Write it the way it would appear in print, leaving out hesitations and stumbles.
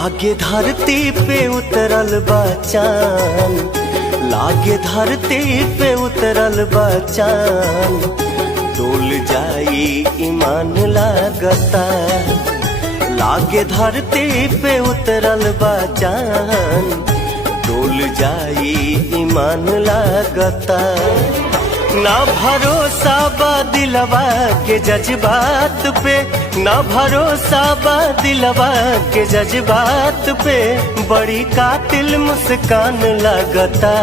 लागे धरती पे उतरल बा चांद, लागे धरती पे उतरल बा चांद, डोल जाई ईमान लागता। लागे धरती पे उतरल बा चांद, डोल जाई ईमान लागता। ना भरोसा बा दिलवा के जज्बात पे, ना भरोसा बा दिलवा के जज्बात पे, बड़ी कातिल मुस्कान लगता।